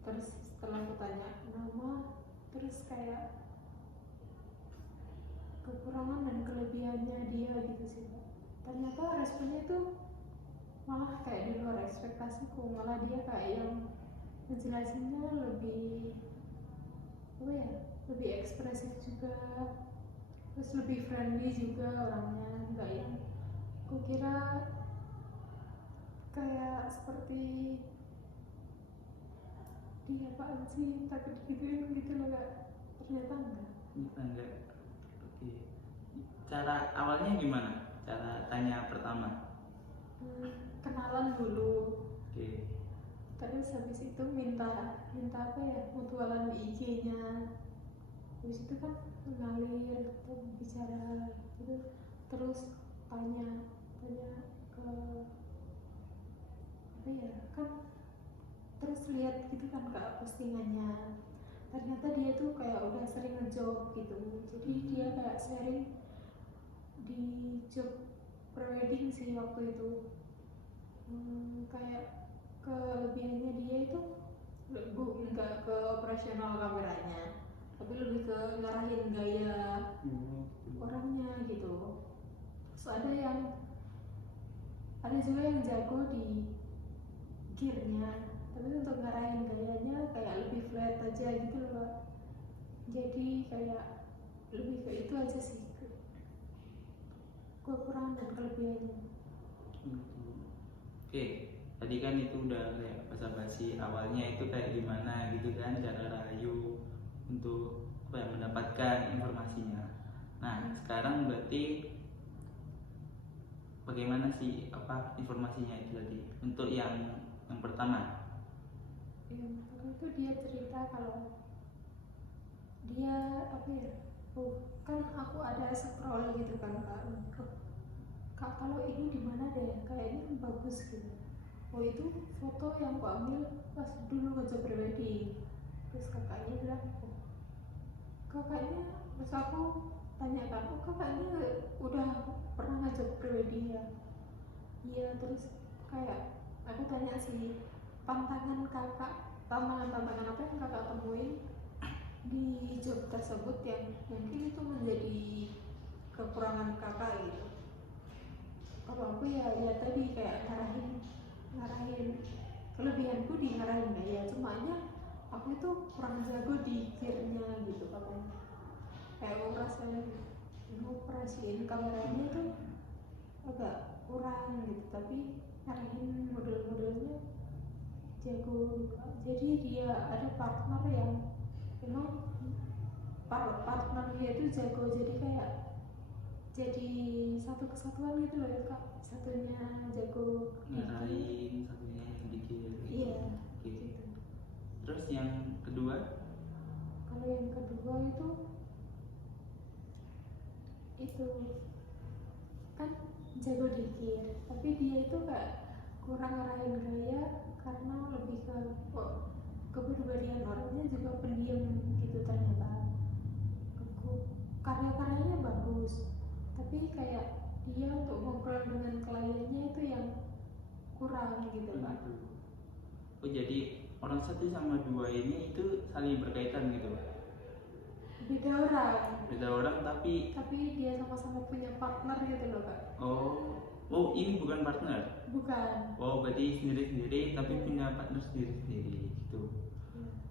Terus setelah aku tanya nama, terus kayak kekurangan dan kelebihannya dia gitu sih. Ternyata responnya tuh malah kayak di luar ekspektasiku. Malah dia kayak yang ngejelasinnya lebih apa ya, lebih ekspresif juga, terus lebih friendly juga orangnya, nggak yang kukira kayak seperti dia apaan sih takut gituin gitu loh kak. Ternyata enggak. Oke. Cara awalnya gimana? Cara tanya pertama? Kenalan dulu. Oke. Terus habis itu minta apa ya, mutualan di IG-nya. Habis itu kan mengalir, bicara gitu. Terus tanya ke apa ya kan, terus lihat gitu kan kak postingannya. ternyata dia tuh kayak udah sering ngejob gitu, jadi dia kayak sharing di job prewedding sih waktu itu. Kayak kelebihannya dia itu nggak ke operasional kameranya, tapi lebih ke ngarahin gaya orangnya gitu. Terus ada juga yang jago di gearnya, tapi untuk ngarahin gayanya kayak lebih flat aja gitu loh Kak. Jadi kayak lebih ke itu aja sih, kekurangan dan kelebihannya. Oke, tadi kan itu udah kayak basa-basi awalnya itu kayak gimana gitu kan cara rayu untuk apa ya, mendapatkan informasinya. Nah sekarang berarti bagaimana sih apa informasinya itu tadi untuk yang pertama? Yang pertama itu dia cerita kalau dia apa ya, kan aku ada scroll gitu kan Kak, Kak kalau ini di mana deh, kayaknya bagus gitu. Oh itu foto yang aku ambil pas dulu ngajak prewedding. Terus kakaknya bilang, oh, kakaknya, terus aku tanyakan, oh kakaknya udah pernah ngajak prewedding ya? Iya. Terus kayak aku tanya sih, tantangan tantangan apa yang kakak temuin di job tersebut yang mungkin itu menjadi kekurangan kakak gitu. Kalau aku ya tadi kayak ngarahin kelebihanku di ngarahin gaya, cumanya aku itu kurang jago di gearnya gitu katanya. Kayak ngoperasiin kameranya itu agak kurang gitu, tapi ngarahin model-modelnya jago. Jadi dia ada partner yang memang partner dia itu jago, jadi kayak jadi satu kesatuan gitu loh Kak. Satunya jago Ngarahin, satunya yang dikit. Iya. Oke. Gitu. Terus yang kedua? Kalau yang kedua itu kan jago dikir, tapi dia itu kayak kurang ngarahin gaya karena lebih ke kepribadian orangnya juga pendiam gitu ternyata. Karya-karyanya bagus, tapi kayak dia untuk ngobrol dengan kliennya itu yang kurang gitu Pak. Oh jadi orang satu sama dua ini itu saling berkaitan gitu? Beda orang tapi dia sama-sama punya partner gitu loh Kak. Oh ini bukan partner? Bukan. Oh berarti sendiri-sendiri tapi punya partner sendiri-sendiri gitu.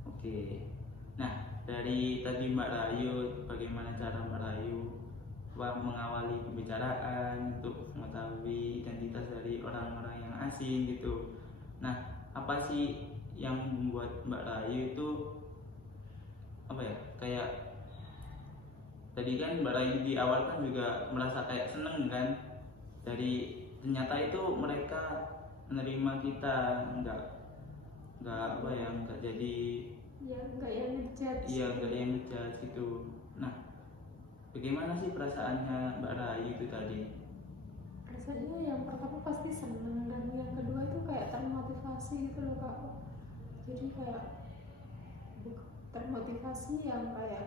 Oke. Nah dari tadi Mbak Rayu, bagaimana cara Mbak Rayu mengawali pembicaraan untuk mengetahui identitas dari orang-orang yang asing gitu. Nah apa sih yang membuat Mbak Rayu itu apa ya, kayak tadi kan Mbak Rayu di awal kan juga merasa kayak seneng kan, dari ternyata itu mereka menerima kita, nggak apa ya, nggak jadi ya nggak yang ngejudge. Iya, nggak yang ngejudge gitu. Nah bagaimana sih perasaannya Mbak Rayu itu tadi? Rasanya yang pertama pasti seneng, dan yang kedua itu kayak termotivasi gitu loh Kak. Jadi kayak termotivasi yang kayak,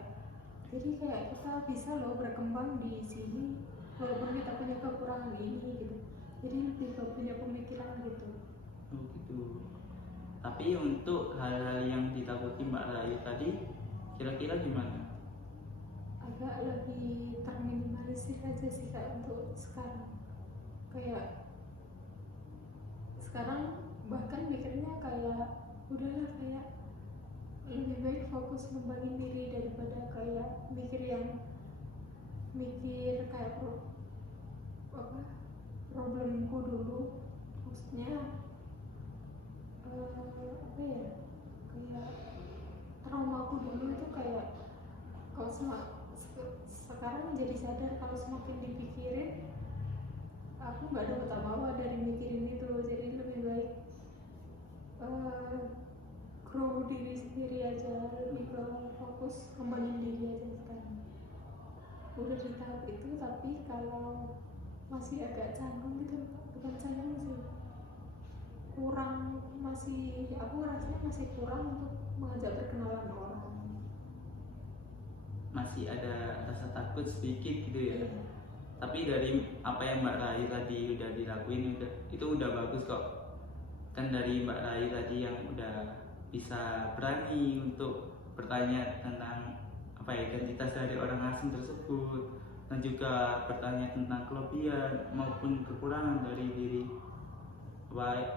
jadi kayak kita bisa loh berkembang di sini walaupun kita punya kekurangan ini gitu. Jadi lebih ke punya pemikiran gitu. Oh gitu. Tapi untuk hal-hal yang ditakuti Mbak Rayu tadi kira-kira gimana? Agak lebih terminimalisir aja sih Kak untuk sekarang. Kayak sekarang bahkan mikirnya kayak udahlah, kayak lebih baik fokus ngembangin diri daripada kayak mikir kayak problemku dulu. Maksudnya apa ya, kayak traumaku dulu itu kayak kalau sekarang jadi sadar kalau semakin dipikirin aku nggak dapat apa-apa dari mikirin itu. Jadi lebih baik grow diri sendiri aja, lebih ke fokus kembangin diri aja sekarang. Udah di tahap itu, tapi kalau masih agak canggung gitu, bukan canggung sih, kurang, aku rasanya masih kurang untuk mengajak perkenalan orang. masih ada rasa takut sedikit gitu ya. Iya. Tapi dari apa yang Mbak Rayu tadi udah dilakuin itu udah bagus kok. Kan dari Mbak Rayu tadi yang udah bisa berani untuk bertanya tentang apa ya, identitas dari orang asing tersebut, dan juga bertanya tentang kelebihan maupun kekurangan dari diri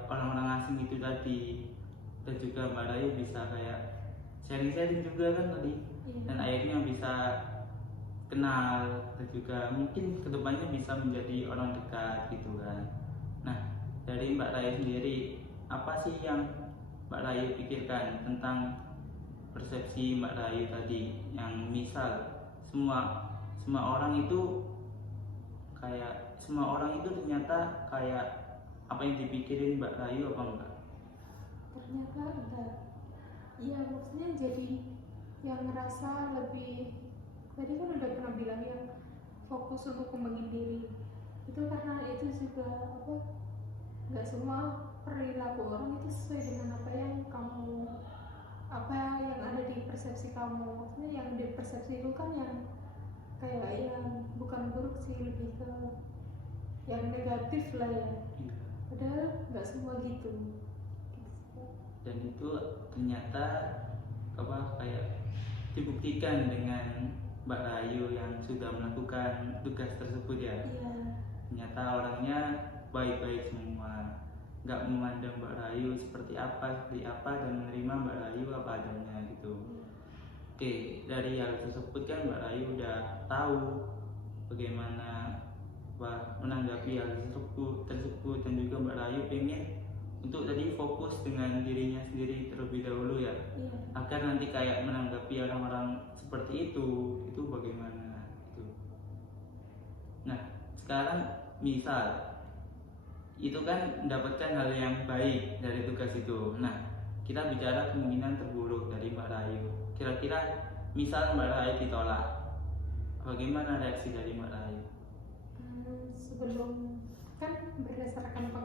orang-orang asing itu tadi. Dan juga Mbak Rayu bisa kayak sharing-sharing juga kan tadi, Iya. dan akhirnya bisa kenal dan juga mungkin kedepannya bisa menjadi orang dekat gitu kan. Nah, dari Mbak Rayu sendiri, apa sih yang Mbak Rayu pikirkan tentang persepsi Mbak Rayu tadi, yang misal semua semua orang itu ternyata kayak apa yang dipikirin Mbak Rayu apa enggak? Ternyata enggak. Iya, maksudnya jadi yang ngerasa lebih, tadi kan udah pernah bilang yang fokus untuk kembangin diri itu karena itu juga apa, nggak semua perilaku orang itu sesuai dengan apa yang ada di persepsi kamu. Maksudnya yang di persepsi itu kan yang kayak yang bukan buruk sih, lebih ke yang negatif lah ya, padahal nggak semua gitu. Dan itu ternyata apa kayak dibuktikan dengan Mbak Rayu yang sudah melakukan tugas tersebut ya. Iya. Ternyata orangnya baik-baik semua, nggak memandang Mbak Rayu seperti apa dan menerima Mbak Rayu apa adanya gitu. Oke, dari hal tersebut kan Mbak Rayu udah tahu bagaimana menanggapi hal tersebut, dan juga Mbak Rayu pengen untuk tadi fokus dengan dirinya sendiri terlebih dahulu ya. Iya. Agar nanti kayak menanggapi orang-orang seperti itu bagaimana gitu. Nah, sekarang misal itu kan mendapatkan hal yang baik dari tugas itu. Nah, kita bicara kemungkinan terburuk dari Mbak Rayu. Kira-kira misal Mbak Rayu ditolak, bagaimana reaksi dari Mbak Rayu? Sebelum kan berdasarkan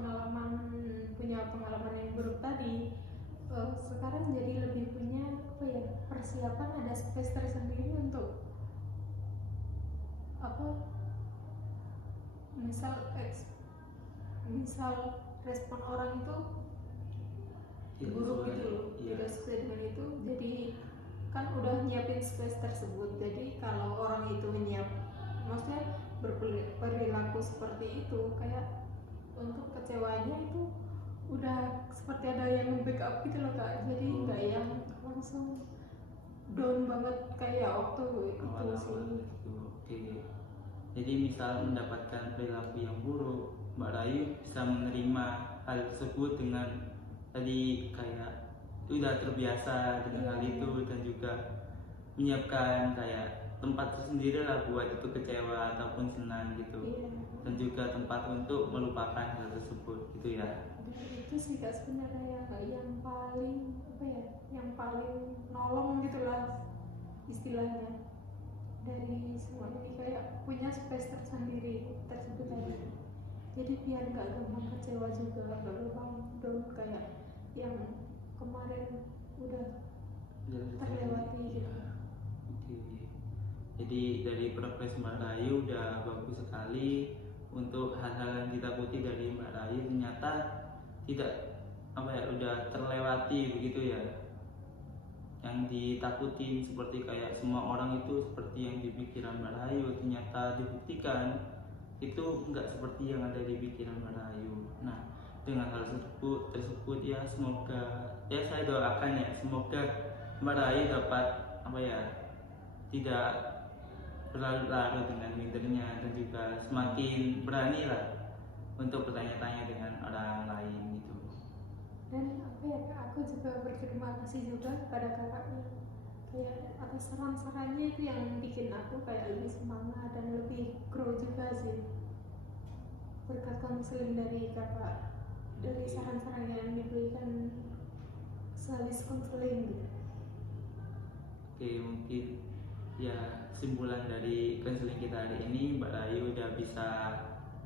punya pengalaman yang buruk tadi, sekarang jadi lebih punya apa ya, persiapan, ada space tersendiri untuk apa, misal respon orang itu buruk gitu loh, tidak sesuai dengan itu, jadi kan udah nyiapin space tersebut. Jadi kalau orang itu maksudnya berperilaku seperti itu, kayak untuk kecewanya itu udah seperti ada yang backup gitu loh Kak. Jadi nggak yang langsung down banget kayak waktu itu sih. Oke. Jadi misal mendapatkan perilaku yang buruk, Mbak Rayu bisa menerima hal tersebut dengan tadi kayak udah terbiasa dengan hal itu, dan juga menyiapkan kayak tempat tersendiri lah buat itu kecewa ataupun senang gitu. Dan juga tempat untuk melupakan hal tersebut gitu ya. Itu sih Kak sebenarnya yang paling apa ya, yang paling nolong gitulah istilahnya dari semua ini, kayak punya space tersendiri tersebut tadi. Jadi biar nggak gampang kecewa juga, nggak gampang down kayak yang kemarin udah terlewati gitu. Jadi dari progres Mbak Rayu udah bagus sekali. Untuk hal-hal yang ditakuti dari Mbak Rayu ternyata tidak udah terlewati begitu ya. Yang ditakutin seperti kayak semua orang itu seperti yang di pikiran Mbak Rayu, ternyata dibuktikan itu enggak seperti yang ada di pikiran Mbak Rayu. Nah, dengan hal tersebut ya semoga ya saya doakan ya semoga Mbak Rayu dapat tidak berlarut-larut dengan mindernya, dan juga semakin berani lah untuk bertanya-tanya dengan orang lain gitu. Dan aku juga berterima kasih juga kepada kakaknya kayak atas saran-sarannya itu yang bikin aku kayak lebih semangat dan lebih grow juga sih, berkat konseling dari kakak, dari saran-saran yang diberikan sehabis konseling gitu. Oke, mungkin ya kesimpulan dari konseling kita hari ini, Mbak Rayu udah bisa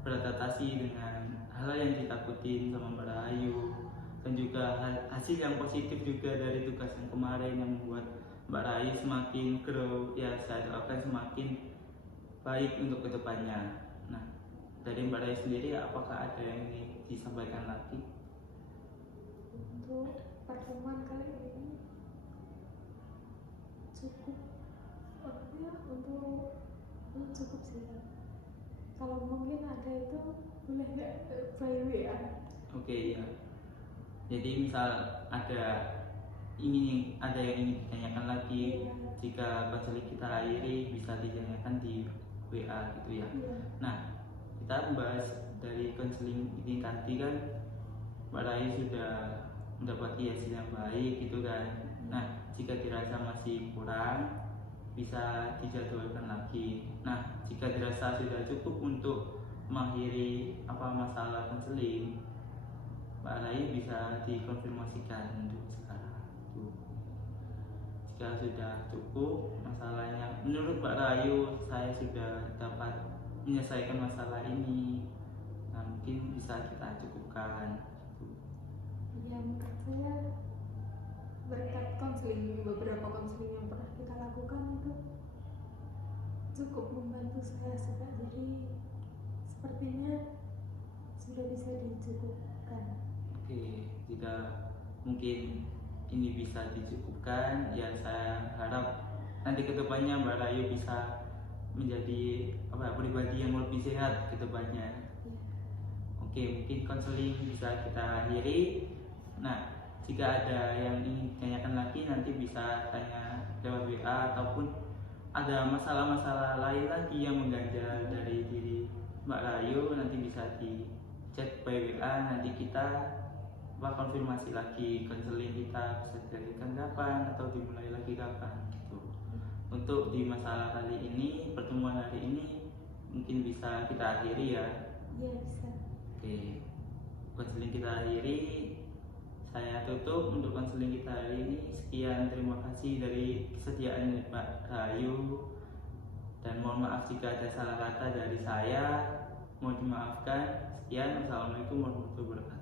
beradaptasi dengan hal yang ditakutin sama Mbak Rayu, dan juga hasil yang positif juga dari tugas yang kemarin yang membuat Mbak Rayu semakin grow, ya saya doakan semakin baik untuk kedepannya. Nah, dari Mbak Rayu sendiri apakah ada yang ingin disampaikan lagi? Untuk pertemuan kali ini cukup cukup sih. Kalau mungkin ada itu boleh nggak by WA? Oke, ya. Jadi misal ada yang ingin ditanyakan lagi, Iya. jika konseling kita akhiri bisa ditanyakan di WA gitu ya. Iya. Nah, kita membahas dari konseling ini tadi kan Mbak Rayu sudah mendapati hasil yang baik gitu kan. Nah, jika dirasa masih kurang bisa dijadwalkan lagi. Nah, jika dirasa sudah cukup untuk mengakhiri masalah konseling, Mbak Rayu bisa dikonfirmasikan untuk sekarang. Jika sudah cukup masalahnya, menurut Mbak Rayu saya sudah dapat menyelesaikan masalah ini, nah mungkin bisa kita cukupkan. Ya, menurut saya berkat beberapa konseling yang pernah kita lakukan itu cukup membantu saya juga, jadi sepertinya sudah bisa dicukupkan. Oke, jika mungkin ini bisa dicukupkan, ya saya harap nanti kedepannya Mbak Rayu bisa menjadi pribadi yang lebih sehat kedepannya. Ya. Oke, mungkin konseling bisa kita akhiri. Nah, jika ada yang ingin ditanyakan lagi nanti bisa tanya lewat WA, ataupun ada masalah-masalah lain lagi yang mengganjal dari diri Mbak Rayu nanti bisa di chat by WA, nanti kita konfirmasi lagi konseling kita bisa dilakukan kapan atau dimulai lagi kapan gitu. Untuk di masalah kali ini, pertemuan hari ini mungkin bisa kita akhiri ya. Iya, bisa. Oke, konseling kita akhiri. Saya tutup untuk konseling kita hari ini. Sekian, terima kasih dari kesediaan Mbak Rayu, dan mohon maaf jika ada salah kata dari saya, mohon dimaafkan. Sekian, wassalamualaikum warahmatullahi wabarakatuh.